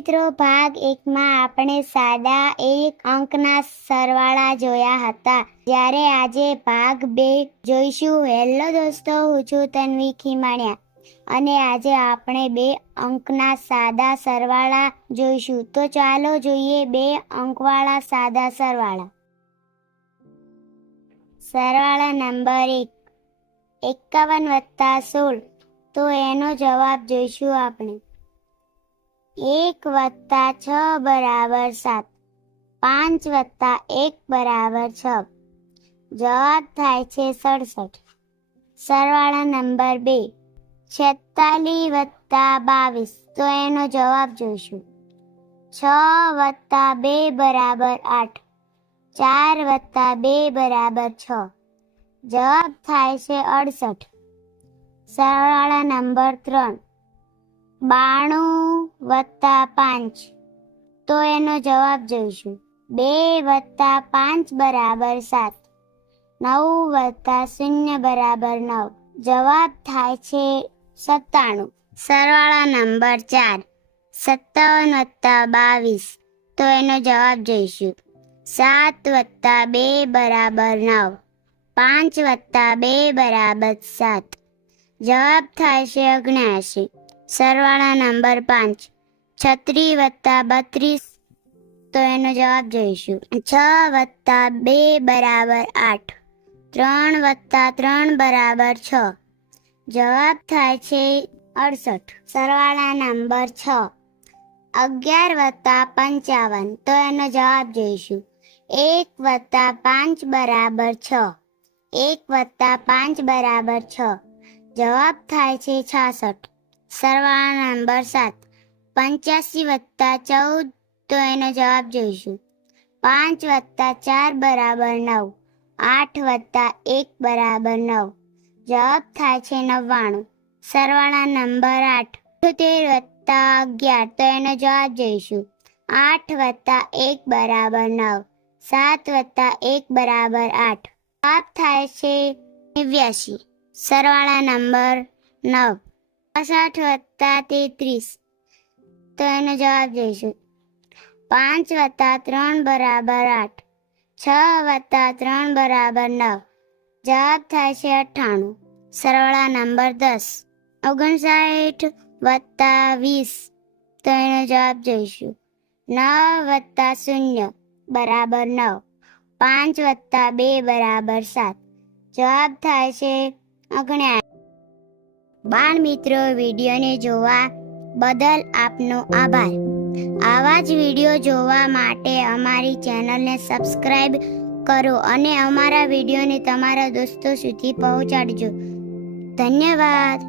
મિત્રો ભાગ 1 માં આપણે સાદા એક અંકના સરવાળા જોયા હતા, જ્યારે આજે ભાગ 2 જોઈશું। હેલો દોસ્તો, હું છું તન્વી ખીમાણિયા અને આજે આપણે 2 અંકના સાદા સરવાળા જોઈશું। તો ચાલો જોઈએ 2 અંકવાળા સાદા સરવાળા। સરવાળા નંબર 1, 51 + 16, તો એનો જવાબ જોઈશું આપણે। 1 + 6 = 7, 5 + 1 = 6, જવાબ થાય છે 67। સરવાળા નંબર 2, 46 + 22, તો એનો જવાબ જોઈશું। 6 + 2 = 8, 4 + 2 = 6, જવાબ થાય છે 68। સરવાળા નંબર 3, 92 + 5, તો એનો જવાબ જોઈશું। 2 + 5 = 7, 9 + 0 = 9, જવાબ થાય છે 97। સરવાળા નંબર 4, 57 + 22, તો એનો જવાબ જોઈશું। 7 + 2 = 9, 5 + 2 = 7, જવાબ થાય છે 79। સરવાળા નંબર 5, 36 + 32, તો એનો જવાબ જોઈશું। 6 + 2 = 8, 3 + 3 = 6, જવાબ થાય છે 68। સરવાળા નંબર 6, 11 + 55, તો એનો જવાબ જોઈશું। 1 + 5 = 6, 1 + 5 = 6, જવાબ થાય છે 66। સરવાળા નંબર 7, 85 + 14, તો એનો જવાબ જોઈશું। 5 + 4 = 9, 8 + 1 = 9, જવાબ થાય છે 99। સરવાળા નંબર 8, 78 + 11, તો એનો જવાબ જોઈશું। 8 + 1 = 9, 7 + 1 = 8, જવાબ થાય છે 89। સરવાળા નંબર 9, 65 + 33, તો એનો જવાબ જોઈશું। 5 + 3 = 8, 6 + 3 = 9, જવાબ થાય છે 98। સરવાળા નંબર 10, 59 + 20, તો એનો જવાબ જોઈશું। 9 + 0 = 9, 5 + 2 = 7, જવાબ થાય છે 79। બાળ મિત્રો, વિડીયોને જોવા બદલ આપનો આભાર। આવા જ વિડીયો જોવા માટે અમારી ચેનલને સબસ્ક્રાઇબ કરો અને અમારા વિડીયોને તમારા દોસ્તો સુધી પહોંચાડજો। ધન્યવાદ।